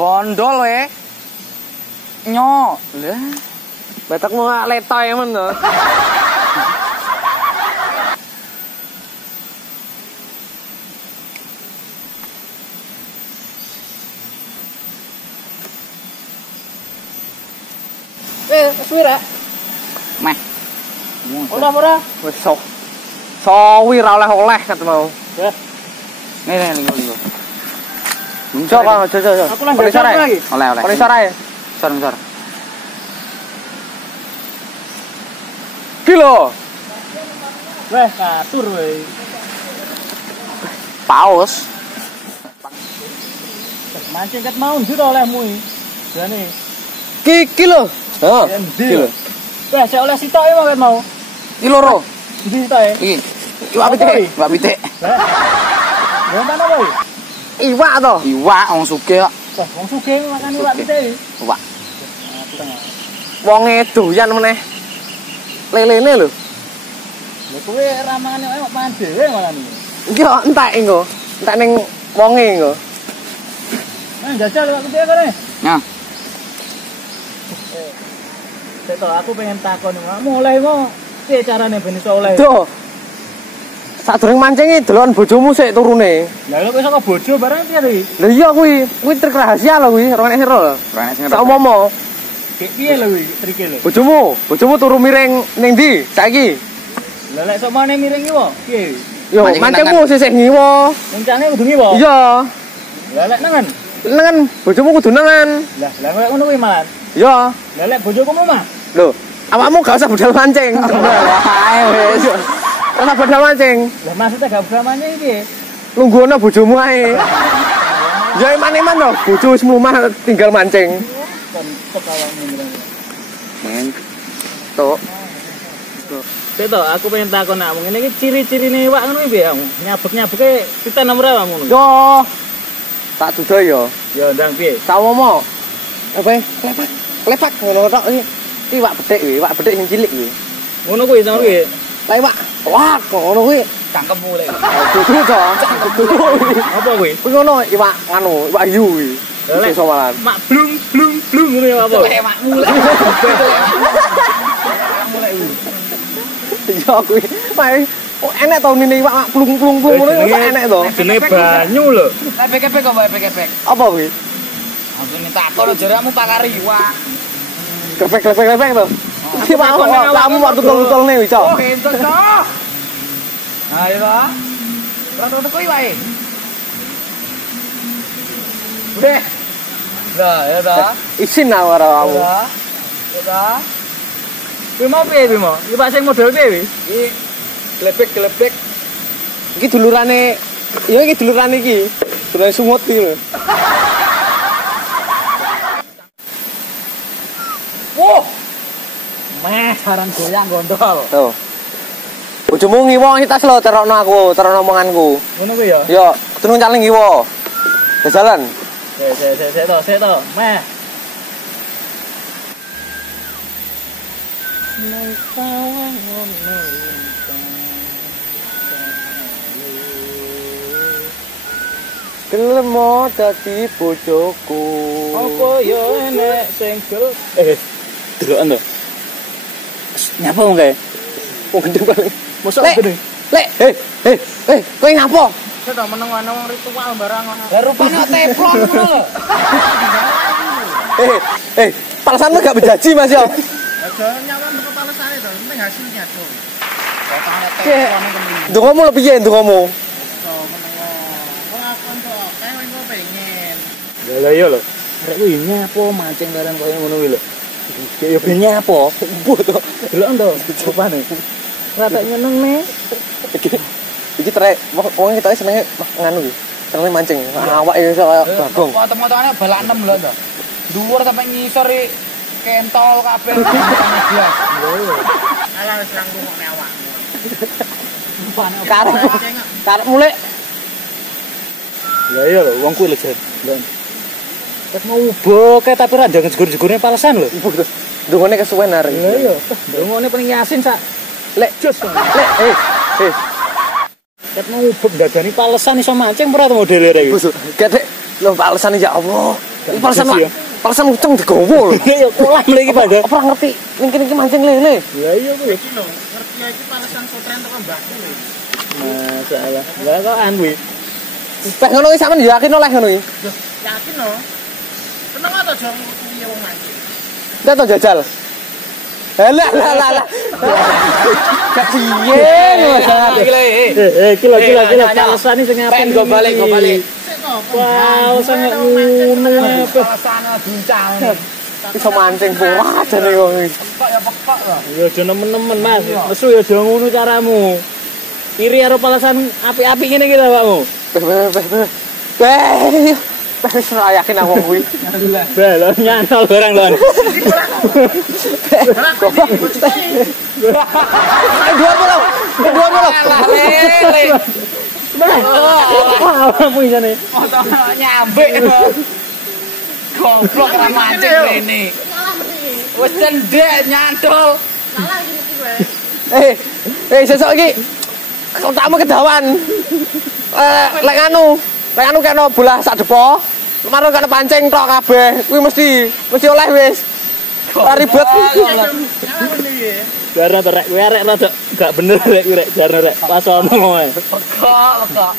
Gondol we. Nyok. Lah. Batak mau letoy men to. Suwira. Meh. Ora. Wis sok. Sawi ra oleh kat mau. Ya. Nih linggo. Cok, cok. Aku lagi. Oleh. Kon sore. Sor. Kilo. Weh, katur weh. Paus. Mancing ket mau njur olehmu iki. Jane. Kilo. Heeh. Kilo. Weh, saya oleh sitok iki ket mau. Iki loro. Iki sitok e. Iki. Iwak pitik. Lah mana wae? Iwak to. Iwak wong sugih kok. Wah, wong sugih makan iwak pitik. Iwak. Wonge doyan meneh. Lelene lho. Lha kowe ramane wae mangan dhewe malah iki. Iki kok entek engko. Entek ning wonge engko. Nah, jajal iwak pitik kene. Nah. Seto aku pengen takon kamu oleh kok piye carane ben iso oleh? Duh. Sadurunge mancing iki delon bojomu sik turune. Lah lho kowe saka bojo barang piye iki? Lha iya kuwi trik rahasia lho kuwi, ora enek sira lho. Ora enek sing tak omomo. Piye lho kuwi trike lho? Bojomu turu miring ning ndi saiki? Lah lek sok mane miring iki wae piye? Yo, mancingmu sisih ngiwa. Rencane kudu ngiwa. Iya. Lah lek nengen. Nengen bojomu kudu nengen. Lah kowe ngono kuwi malah. Iya. Lah lek bojoku omah. Lho, awakmu gak usah budal mancing. Ae wis. Ora budal mancing. Lah maksudnya gak budal mancing piye? Lungguhna bojomu ae. Ya iman-iman to, bojo wis mlumah tinggal mancing. Kontok awakmu mireng. Men. Tok. Seto aku pengen takon nak ngene iki ciri-cirine iwak ngono piye kamu? Nyabek-nyabeke titen nomor apa ngono? Yo. Tak duda yo. Ya ndang piye? Sawomo. Apa? Klepak ngono tok iki. Iwak bedhik sing cilik kuwi. Ngono kuwi sama kuwi. Lah iwak. Wah, ngono kuwi Cangkemmu lek. dudu to. Apa kuwi? Kuwi ngono iwak iwak hiu kuwi. Iso malan. Mak blung ngono ya apa? Iwakmu lek. Iya kuwi. Mae enek to nine iwak plung ngono enek to. Jenenge banyu lho. Lepek-lepek kok lepek-lepek. Apa kuwi? Aku ini takon jarakmu pakar iwak. Lepek to. Iki kamu waktu tutul-tutul nih, Cok. Oh, entuk, Cok. Ayo, Pak. Rata-rata kok iwake. Udah. Lah, ya ta. Isin nang karo kamu. Ya ta. Kuwi mau piye mau? Iwak sing model piye wis? Iki glepek. Iki dulurane. Ya iki dulurane iki. Dulurane sumut iki lho. Wah. Meh, sarang goyang gondol. Tuh. Bojomu ngiwo tas lho terokno aku, terokno omonganku. Ngono kuwi ya? Yo, kudu ncaling ngiwo. Jalan. Sik to. Meh. Gelem dadi bojoku. Apa ya enek sing deloken to. Nyapa wong kae? Wong gendeng paling. Mosok gede. Lek, kowe ngapo? Saya tak meneng-meneng wong ritual barang ngono. Lah rupane teflon ngono lho. Palasanmu gak bejaji Mas yo. Aja nyawan ke palasane to, penting hasilnya to. Ndongamu lho piye ndongamu? Wong akon to, kae engko pengen. Lah iya lho. Arek kuwi nyapo mancing bareng koyo ngono kuwi lho. Ya ben nyapo. Mbuh to. Delok to, rupane. Rata nyeneng ne. Iki trek wong ketoke senenge nganu iki. Senenge mancing. Awake iso kaya bagong. Foto-fotone balak 6 lho to. Dhuwur sampe ngisor kentol kabeh. Alah wis rang rungokne awakmu. Karep mulai. Lah iya lho, wong kuwi lho jan. Wis mau boke tapi ra jangan jegur-jegurne palesan lho. Dungone kesuwen arek. Lah iya, dungone paling yasin sak. Lek jos. Lek Ket mau bek dadani palesan iso mancing ora to modele rek iki. Gedek lho palesan ya Allah. Palasan uceng digowo lho. Ya kolam lagi pada. Apa ngerti? Ning kene iki mancing lele. Lah iya kuwi. Iki lho, ngerti iki palasan sotren tekan mbakku lho. Masalah. Lah kok an kuwi. Peh ngono iki sampean yakin oleh ngono iki? Yakin lho. Tenang aja jong kuwi wong mancing. Kita to jajal. Lah. Gak piye masalah. Kilo. Palasane sing ngapain Go balik. Wow, sangat ngono. Palasane duncang. Iso mancing ora jane kok iki. Pekok ya pekok lho. Ya aja nemen-nemen, Mas. Mesu ya aja ngono caramu. Iri karo palasan api-api ngene iki lho, Pakmu. Peh wis ora yakin aku kuwi. Beh, lho nyantol barang lho. Dua puluh. Lele. Wah, apa isane? Foto nyambek. Goblok ra mancing rene. Wis cendek nyantol. Sesuk iki kontakmu kedawan. Lek anu kena bola sak depo. Kemarin kena pancing tok kabeh. Kuwi mesti oleh wis. Ora ribet. Jarno to rek, kowe arek rada gak bener rek kowe rek, jarno rek. Pas ono ae. Pekok.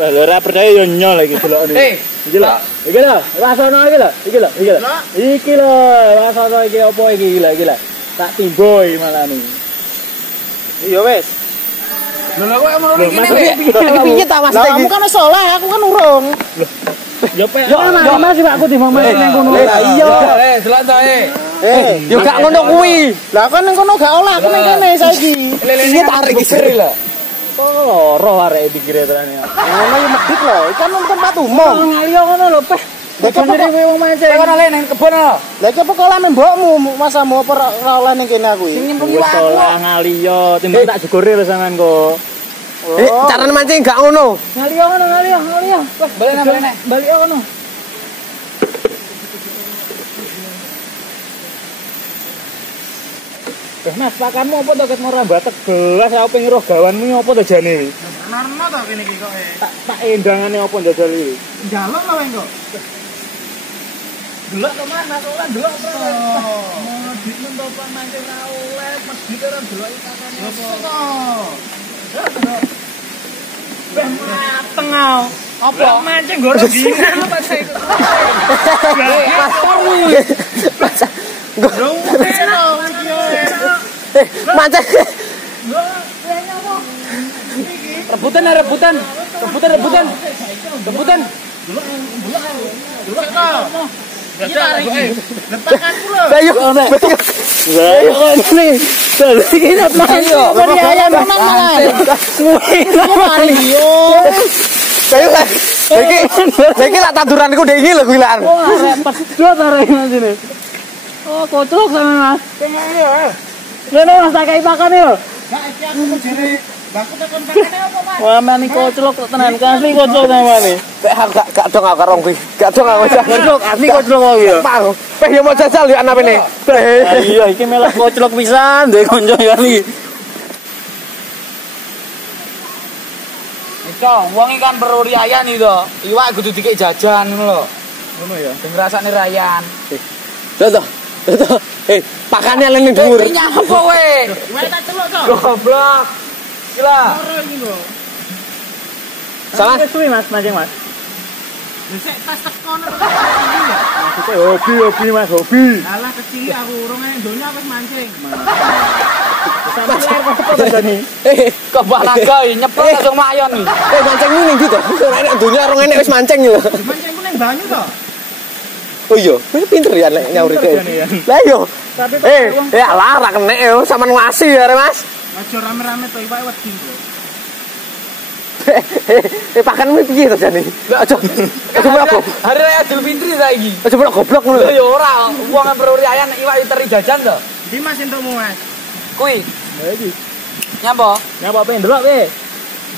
Lah ora percaya yo nyol iki delokne. Iki lho. Pas ono iki lho. Iki lho, pas ono iki opo iki lho. Tak timboi malah ni. Iya wis. Lho kok ngono iki Iki piye ta Mas iki? Kamu kan soleh, aku kan urung. Yo pek. Yo Mas Pak aku timbang main nang kono. Iya. Delok to Yo gak ngono kuwi. Lah kan nang kono gak oleh aku ning kene saiki. Piye tarik iki seri lho. Oh, loro arek dikire terane. Ngono yo medhit lho, ikan nang tempat umum. Ngaliyo ngono lho, Peh. Lah kok kowe wong mancing. Kowe oleh ning kebon lho. Lah iki apa kolane mbokmu masamu apa ora oleh ning kene aku iki. Wis ora ngaliyo, timbang tak jegore wis sampean kok. Carane mancing gak ngono. Ngaliyo. Balik ngono. Mas, pakanmu apa to ket ora batek gelas aku pengen roh gawanmu apa to jane iki? Normal to kene iki kok. Tak endangane apa njajal iki? Jaluk lho engko. Delok to Mas, masalah delok to. Medhit men to mancing ra oleh, medhit ora delok ikatane apa. Wes mateng au. Apa mancing gore bingung apa saya. Mancing. Rebutan. Lepakanku lho. Ayo. Ayo ini. Iki ayo. Ayam memang malah. Ayo. Iki lak tanduranku ndek iki lho kuwi lak. Wah, repot dot arek sini. Oh, kocok sama Mas. Ngene Mas tak kai pakan yo. Gak iki aku menjere baku tekan pakane apa Mas? Wah, mani kocok kok tenan asli kocok sama ni. Gak dong aku karo kuwi. Gak dong aku. Kocok asli kocok kok yo. Peh yo mau jajal yo anak ini. Iya, iki melak kocok pisan duwe konco kali. Itu wong iki kan peruri ayan itu. Iwak kudu dikek jajan ngono lho. Ngono ya. Sing ngrasakne rayan. Tuh. Pakannya ning dhuwur. Nyapa kowe? Kowe tak celuk to. Goblok. Gila. Ora iki lho. Salah. Suwi Mas, mancing Mas. Sik tas tekono. Maksudnya hobi Mas, hobi. Alah kecil aku urung ning donya wis mancing. Kok balaga Nyeplok langsung mayon iki. mancing ini ning ndi to? Nek dunya rong enek wis mancing lho. Mancingku ning banyu to. Oh iya, kowe pinter ya nek nyaurike. Lah iya. Alah ra kenek yo sampean ngasi ya Mas. Aja rame-rame to iwake wedi kok. Pakanmu piye to jane? Lah aja mlok. Hari raya Idul Fitri saiki. Aja mlok goblok ngono. Lho ya ora, wong peruri ayan iwak teri jajan to. Ndi Mas entukmu Mas? Kuwi. Lah iki. Nyapa? Nyapa pengen delok kowe?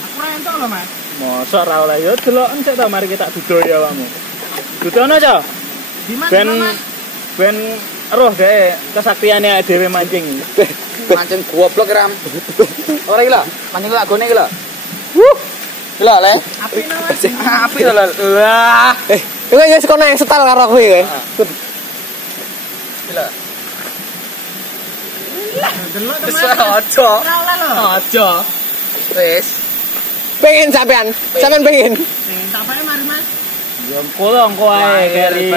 Aku ora entuk lho Mas. Mosok ra oleh yo deloken sik ta mari kita dudoy awakmu. Dudono aja. Di Mas, Ben roh deh kesaktiane dhewe mancing. mancing goblok ram. Ora iki lho, mancing lak gone iki lho. Lho, Le. Api no Mas. Api to lho. Wah. Kowe wis kono yang setel karo kowe kowe. Lho. Delok to Wis Mas. aja. Ora oleh lho. Aja. Wis. Pengen sampean. Sampean pengen. Tak pae mari Mas. Ya engko ae keri.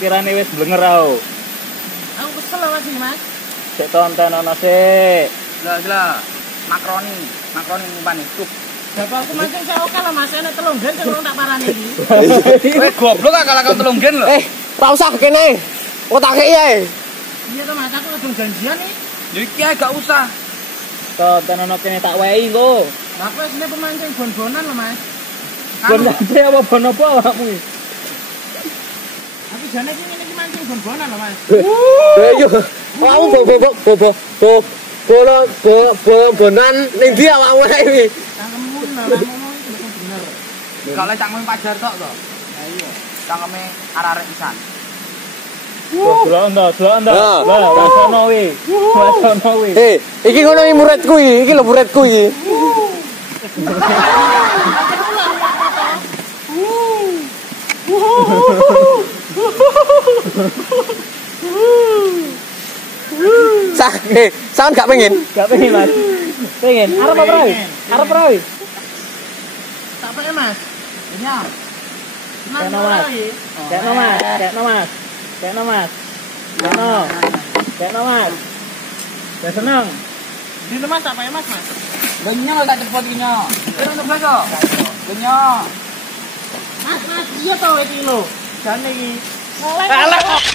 Kirane wis blenger aku. Aku kesel lho Mas iki Mas. Sik tonton ana sik. Lah, makroni nyimpan itu. Bapakku mancing saya oke lah Mas, enak telung gen sing tak parani iki. Kowe goblok gak kalah kau telung gen lho. Ora usah kene. Kok tak kei ae. Iya to Mas, aku kadung janjian nih. Ya iki ae gak usah. Tonton ana kene tak wehi engko. Lah kok sini pemancing bon-bonan lho Mas. Bon nate apa bon apa awakmu? Aku jane iki ngene iki mancing bon-bonan lho Mas. Ayo. Awakmu bonan ning ndi awakmu iki? Cangkemmu lho, lah ngomong iki bener. Gak oleh cangkeme pajar tok to. Lah iya. Cangkeme arek-arek pisan. Delok ndo. Lah, wasono wi. Wasono wi. Iki ngono iki muridku iki lho muridku iki. Sampean gak pengen? Gak pengen, Mas. Pengen. Arep apa ora? Arep ora wi? Tak pae Mas. Iya. Keno Mas. Keno Mas. Ya seneng. Dino Mas tak pae Mas. Genyo tak cepot genyo. Kowe untuk blago. Genyo. Mas, iya to iki lho. Jane iki. Alah.